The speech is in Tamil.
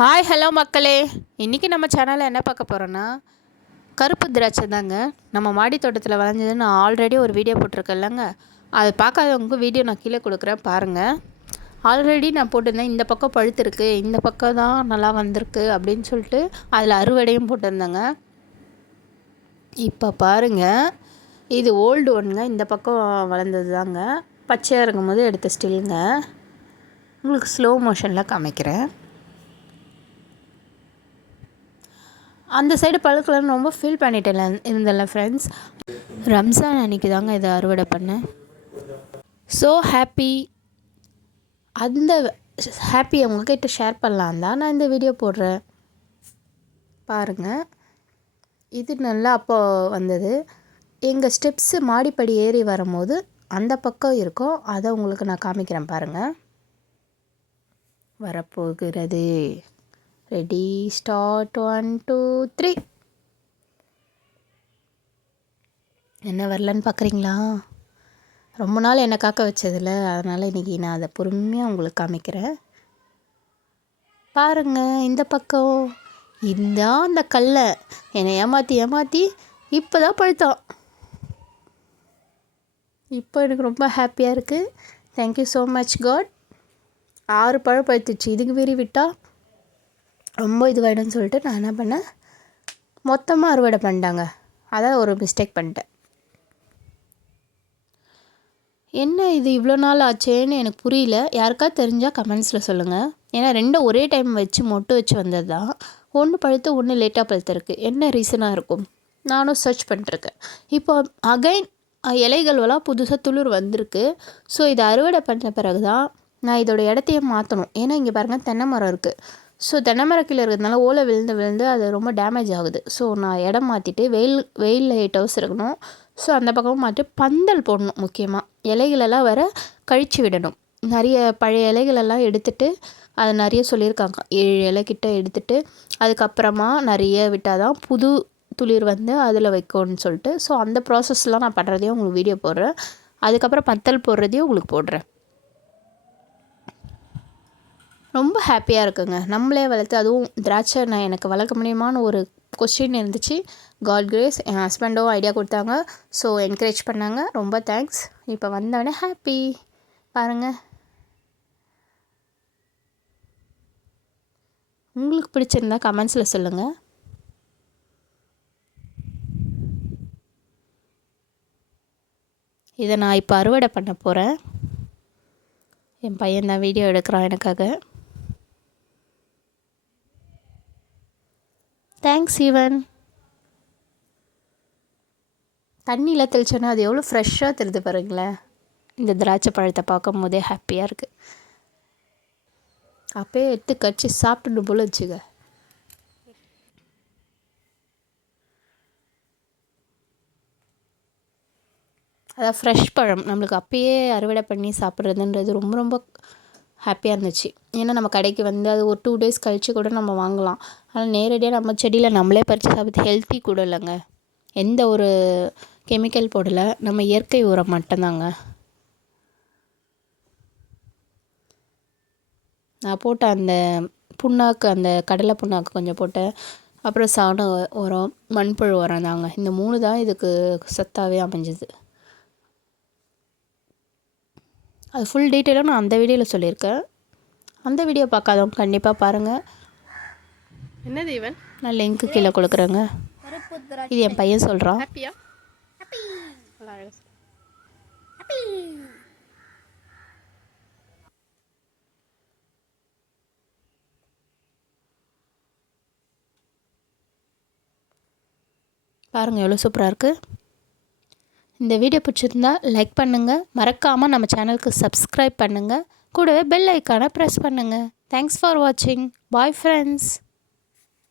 ஹாய் ஹலோ மக்களே, இன்றைக்கி நம்ம சேனலில் என்ன பார்க்க போகிறோன்னா கருப்பு திராட்சை தாங்க. நம்ம மாடி தோட்டத்தில் விளைஞ்சது. நான் ஆல்ரெடி ஒரு வீடியோ போட்டிருக்கேன்லங்க, அது பார்க்காதவங்க வீடியோ நான் கீழே கொடுக்குறேன் பாருங்கள். ஆல்ரெடி நான் போட்டிருந்தேன், இந்த பக்கம் பழுத்திருக்கு, இந்த பக்கம் தான் நல்லா வந்திருக்கு அப்படின்னு சொல்லிட்டு அதில் அறுவடையும் போட்டிருந்தேங்க. இப்போ பாருங்கள், இது ஓல்டு ஒன்றுங்க, இந்த பக்கம் வளர்ந்தது தாங்க. பச்சையாக இருக்கும்போது எடுத்த ஸ்டில்லுங்க. உங்களுக்கு ஸ்லோ மோஷனில் காமிக்கிறேன். அந்த சைடு பழுக்கலன்னு ரொம்ப ஃபீல் பண்ணிட்டேன் இருந்தேன்ல ஃப்ரெண்ட்ஸ். ரம்ஜான் அன்றைக்கி தாங்க இதை அறுவடை பண்ணேன். So happy. அந்த ஹாப்பி உங்கள்கிட்ட ஷேர் பண்ணலாம் தான் நான் இந்த வீடியோ போடுறேன். பாருங்கள், இது நல்லா அப்போ வந்தது. எங்கள் ஸ்டெப்ஸு மாடிப்படி ஏறி வரும்போது அந்த பக்கம் இருக்கும், அதை உங்களுக்கு நான் காமிக்கிறேன் பாருங்கள். வரப்போகிறது. Ready, start, 1 2 3. என்ன வரலன்னு பார்க்குறீங்களா? ரொம்ப நாள் என்னை காக்க வச்சதில்ல, அதனால் இன்றைக்கி நான் அதை பொறுமையாக உங்களுக்கு காமிக்கிறேன் பாருங்கள். இந்த பக்கம் இதுதான் அந்த கல்லை என்னை ஏமாற்றி இப்போ தான் பழுத்தோம். இப்போ எனக்கு ரொம்ப ஹாப்பியாக இருக்குது. Thank you so much God. 6 பழம் பழுத்துச்சு. இதுக்கு மீறி விட்டால் ரொம்ப இதுவாகிடும்னு சொல்லிட்டு நான் என்ன பண்ணேன், மொத்தமாக அறுவடை பண்ணிட்டாங்க. அதான் ஒரு மிஸ்டேக் பண்ணிட்டேன். என்ன இது இவ்வளோ நாள் ஆச்சேன்னு எனக்கு புரியல. யாருக்கா தெரிஞ்சால் கமெண்ட்ஸில் சொல்லுங்கள். ஏன்னா ரெண்டும் ஒரே டைம் வச்சு மொட்டு வச்சு வந்தது தான். ஒன்று பழுத்து ஒன்று லேட்டாக பழுத்திருக்கு. என்ன ரீசனாக இருக்கும்? நானும் சர்ச் பண்ணிட்டுருக்கேன். இப்போ அகைன் இலைகள்லாம் புதுசாக துளிர் வந்திருக்கு. ஸோ இதை அறுவடை பண்ண பிறகு தான் நான் இதோடய இடத்தையே மாற்றணும். ஏன்னா இங்கே பாருங்கள், தென்னை மரம் இருக்குது. ஸோ தென்னை மரம் கீழே இருக்கிறதுனால ஓலை விழுந்து அது ரொம்ப டேமேஜ் ஆகுது. ஸோ நான் இடம் மாற்றிட்டு வெயிலில் 8 ஹவர்ஸ் இருக்கணும். ஸோ அந்த பக்கமும் மாற்றி பந்தல் போடணும். முக்கியமாக இலைகளெல்லாம் வர கழித்து விடணும். நிறைய பழைய இலைகளெல்லாம் எடுத்துகிட்டு, அது நிறைய சொல்லியிருக்காங்க, 7 இலை கிட்ட எடுத்துகிட்டு அதுக்கப்புறமா நிறைய விட்டால் தான் புது துளிர் வந்து அதில் வைக்கணும்னு சொல்லிட்டு. ஸோ அந்த ப்ராசஸ்லாம் நான் பண்ணுறதையும் உங்களுக்கு வீடியோ போடுறேன். அதுக்கப்புறம் பந்தல் போடுறதையும் உங்களுக்கு போடுறேன். ரொம்ப ஹாப்பியாக இருக்குங்க. நம்மளே வளர்த்து, அதுவும் திராட்சை நான் எனக்கு வளர்க்க முடியுமான்னு ஒரு கொஸ்டின் இருந்துச்சு. காட் கிரேஸ், என் ஹஸ்பண்டும் ஐடியா கொடுத்தாங்க. ஸோ என்கரேஜ் பண்ணாங்க. ரொம்ப தேங்க்ஸ். இப்போ வந்தவொடனே ஹாப்பி பாருங்கள். உங்களுக்கு பிடிச்சிருந்தா கமெண்ட்ஸில் சொல்லுங்கள். இதை நான் இப்போ அறுவடை பண்ண போகிறேன். என் பையன் தான் வீடியோ எடுக்கிறான் எனக்காக. Thanks even. தண்ணியில் தெளிச்சோன்னா அது எவ்வளோ ஃப்ரெஷ்ஷாக தெரியுது பாருங்களேன். இந்த திராட்சை பழத்தை பார்க்கும் போதே ஹாப்பியாக இருக்குது. அப்போயே எடுத்து கடிச்சு சாப்பிட்டு போல வச்சுக்க. அதான் ஃப்ரெஷ் பழம் நம்மளுக்கு அப்போயே அறுவடை பண்ணி சாப்பிட்றதுன்றது ரொம்ப ரொம்ப ஹாப்பியாக இருந்துச்சு. ஏன்னா நம்ம கடைக்கு வந்து அது ஒரு 2 டேஸ் கழித்து கூட நம்ம வாங்கலாம். ஆனால் நேரடியாக நம்ம செடியில் நம்மளே பறித்து சாப்பிட்டு ஹெல்த்தி கூட இல்லைங்க. எந்த ஒரு கெமிக்கல் போடலை, நம்ம இயற்கை உரம் மட்டும்தாங்க. நான் போட்ட அந்த புண்ணாக்கு, அந்த கடலை புண்ணாக்கு கொஞ்சம் போட்டேன். அப்புறம் சாண உரம், மண்புழு உரம் தாங்க. இந்த 3 தான் இதுக்கு சத்தாகவே அமைஞ்சுது. அது ஃபுல் டீட்டெயிலாக நான் அந்த வீடியோவில் சொல்லியிருக்கேன். அந்த வீடியோ பார்க்காதவங்க கண்டிப்பாக பாருங்கள். என்னது ஈவன்? நான் லிங்க்கு கீழே கொடுக்குறேங்க. இது என் பையன் சொல்கிறான். ஹாப்பியா? பாருங்கள் எவ்வளோ சூப்பராக இருக்குது. இந்த வீடியோ பிடிச்சிருந்தா லைக் பண்ணுங்கள். மறக்காமல் நம்ம சேனலுக்கு சப்ஸ்கிரைப் பண்ணுங்கள். கூடவே பெல் ஐக்கானை ப்ரெஸ் பண்ணுங்கள். தேங்க்ஸ் ஃபார் வாட்சிங். Bye friends.